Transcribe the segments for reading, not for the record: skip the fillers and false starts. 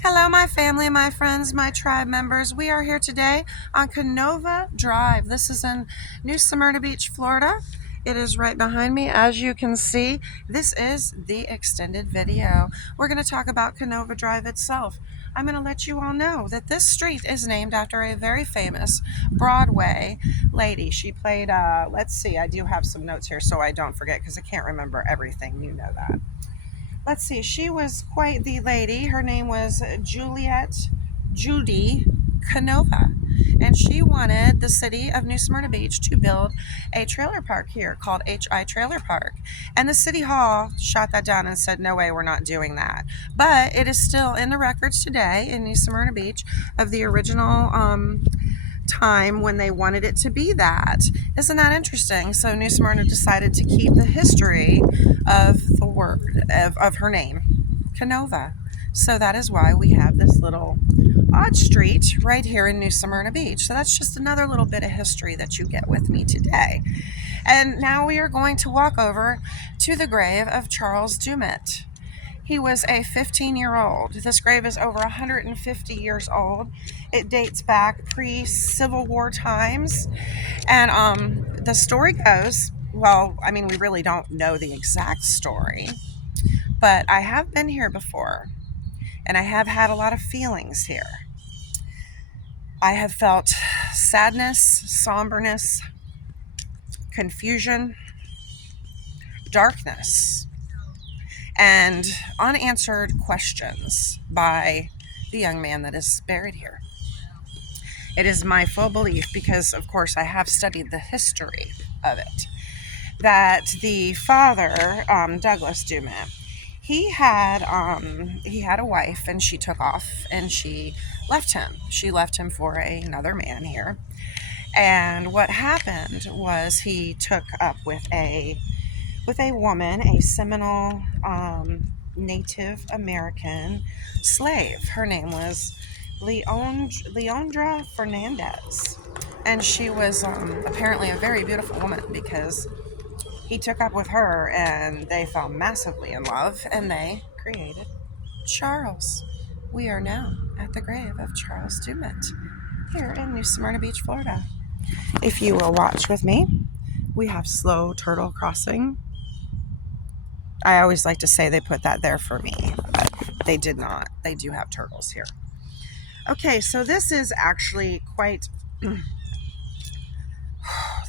Hello, my family, my friends, my tribe members. We are here today on Canova Drive. This is in New Smyrna Beach, Florida. It is right behind me. As you can see, this is the extended video. We're going to talk about Canova Drive itself. I'm going to let you all know that this street is named after a very famous Broadway lady. She played, let's see, I do have some notes here so I don't forget because I can't remember everything. You know that. Let's see, she was quite the lady. Her name was Judy Canova, and she wanted the city of New Smyrna Beach to build a trailer park here called HI Trailer Park. And the city hall shot that down and said, no way, we're not doing that. But it is still in the records today in New Smyrna Beach of the original time when they wanted it to be that. Isn't that interesting? So New Smyrna decided to keep the history of the word, of her name, Canova. So that is why we have this little odd street right here in New Smyrna Beach. So that's just another little bit of history that you get with me today. And now we are going to walk over to the grave of Charles Dummett. He was a 15-year-old. This grave is over 150 years old. It dates back pre-Civil War times. And the story goes, well, I mean, we really don't know the exact story, but I have been here before, and I have had a lot of feelings here. I have felt sadness, somberness, confusion, darkness, and unanswered questions by the young man that is buried here. It is my full belief, because of course I have studied the history of it, that the father, Douglas Dummett, he had a wife, and she took off and she left him. She left him for another man here. And what happened was he took up with a woman, a Seminole Native American slave. Her name was Leondra Fernandez. And she was apparently a very beautiful woman, because he took up with her and they fell massively in love and they created Charles. We are now at the grave of Charles Dummett here in New Smyrna Beach, Florida. If you will watch with me, we have slow turtle crossing. I always like to say they put that there for me, but they did not. They do have turtles here. Okay, so this is actually quite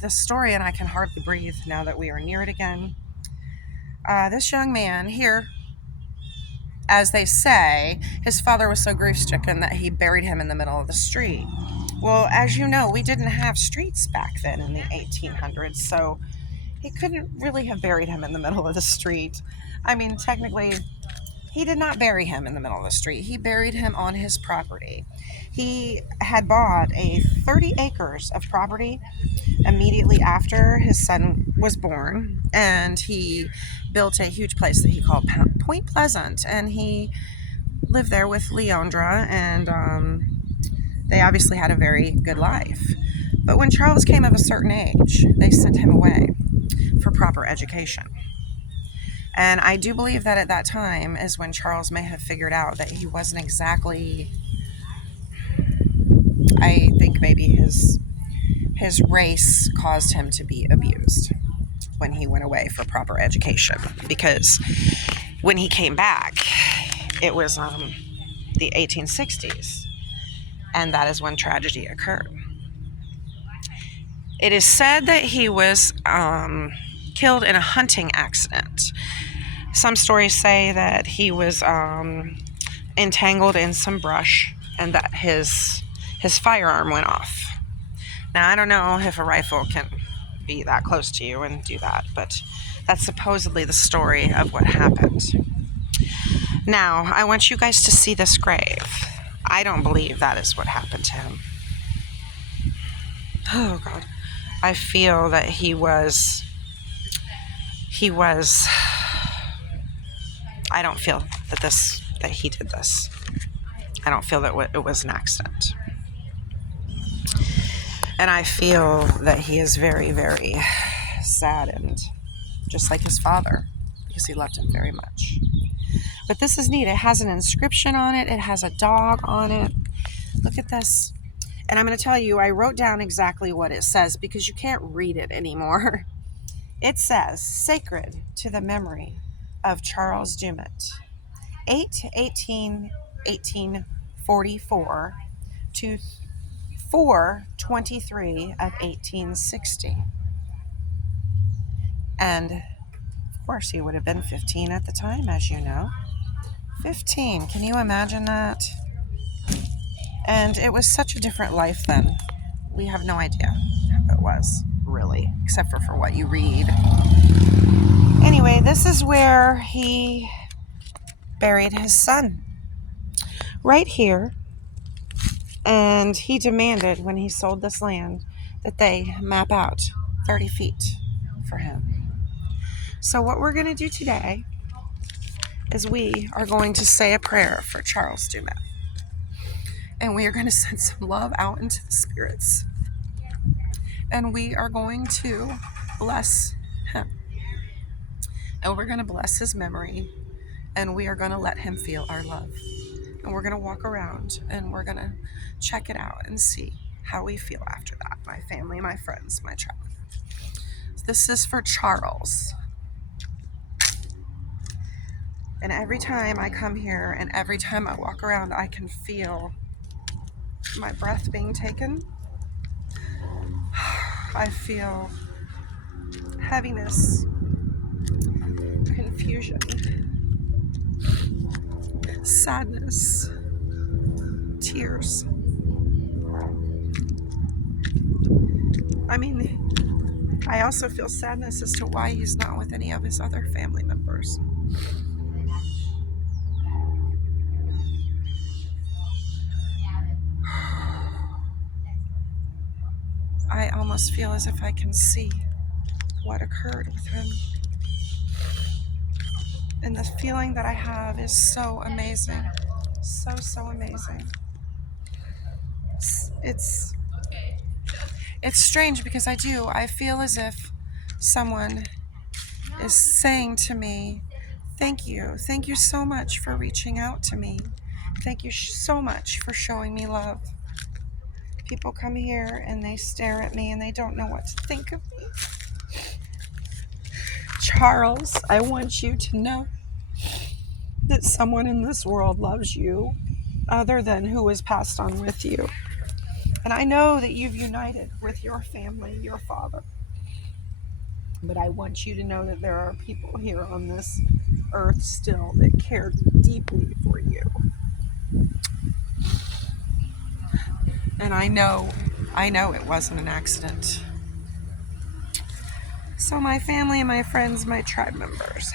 the story, and I can hardly breathe now that we are near it again. This young man here, as they say, his father was so grief-stricken that he buried him in the middle of the street. Well, as you know, we didn't have streets back then in the 1800s, so he couldn't really have buried him in the middle of the street. I mean, technically, he did not bury him in the middle of the street. He buried him on his property. He had bought 30 acres of property immediately after his son was born, and he built a huge place that he called Point Pleasant, and he lived there with Leondra, and they obviously had a very good life. But when Charles came of a certain age, they sent him away for proper education. And I do believe that at that time is when Charles may have figured out that he wasn't exactly, I think maybe his race caused him to be abused when he went away for proper education. Because when he came back, it was the 1860s, and that is when tragedy occurred. It is said that he was killed in a hunting accident. Some stories say that he was entangled in some brush and that his firearm went off. Now, I don't know if a rifle can be that close to you and do that, but that's supposedly the story of what happened. Now, I want you guys to see this grave. I don't believe that is what happened to him. Oh, God. I feel that he was, I don't feel that he did this. I don't feel that it was an accident. And I feel that he is very, very saddened, just like his father, because he loved him very much. But this is neat. It has an inscription on it. It has a dog on it. Look at this. And I'm going to tell you, I wrote down exactly what it says because you can't read it anymore. It says, sacred to the memory of Charles Dummett, 8/18/1844 to 4/23 of 1860. And of course, he would have been 15 at the time, as you know. 15. Can you imagine that? And it was such a different life then. We have no idea how it was, really, except for what you read. Anyway, this is where he buried his son. Right here. And he demanded, when he sold this land, that they map out 30 feet for him. So what we're going to do today is we are going to say a prayer for Charles Dummett. And we are going to send some love out into the spirits. And we are going to bless him. And we're going to bless his memory. And we are going to let him feel our love. And we're going to walk around and we're going to check it out and see how we feel after that. My family, my friends, my tribe. This is for Charles. And every time I come here and every time I walk around, I can feel my breath being taken. I feel heaviness, confusion, sadness, tears. I mean, I also feel sadness as to why he's not with any of his other family members. I almost feel as if I can see what occurred with him. And the feeling that I have is so amazing. So amazing. It's strange because I feel as if someone is saying to me, thank you so much for reaching out to me. Thank you so much for showing me love. People come here and they stare at me and they don't know what to think of me. Charles, I want you to know that someone in this world loves you other than who was passed on with you. And I know that you've united with your family, your father. But I want you to know that there are people here on this earth still that care deeply for you. And I know it wasn't an accident. So my family, my friends, my tribe members,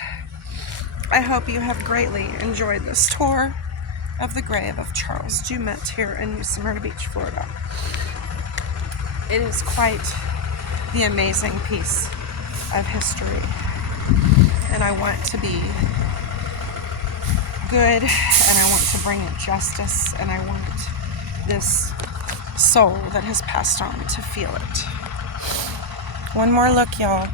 I hope you have greatly enjoyed this tour of the grave of Charles Dummett here in New Smyrna Beach, Florida. It is quite the amazing piece of history. And I want to be good, and I want to bring it justice, and I want this soul that has passed on to feel it. One more look, y'all.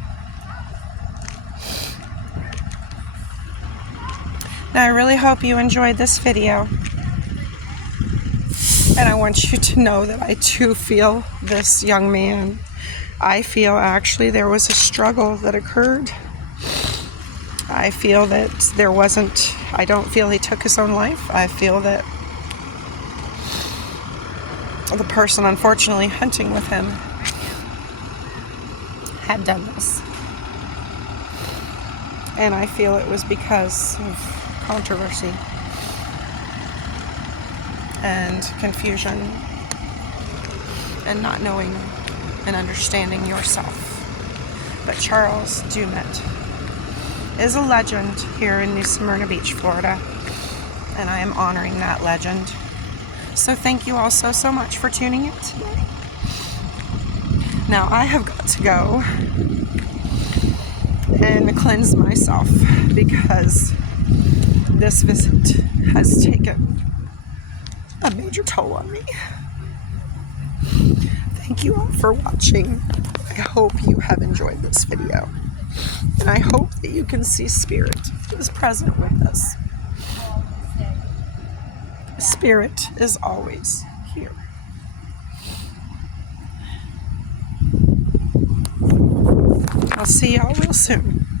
Now, I really hope you enjoyed this video. And I want you to know that I too feel this young man. I feel actually there was a struggle that occurred. I feel that I don't feel he took his own life. I feel that the person unfortunately hunting with him had done this. And I feel it was because of controversy and confusion and not knowing and understanding yourself. But Charles Dummett is a legend here in New Smyrna Beach, Florida, and I am honoring that legend. So thank you all so much for tuning in today. Now I have got to go and cleanse myself because this visit has taken a major toll on me. Thank you all for watching. I hope you have enjoyed this video. And I hope that you can see Spirit is present with us. Spirit is always here. I'll see y'all real soon.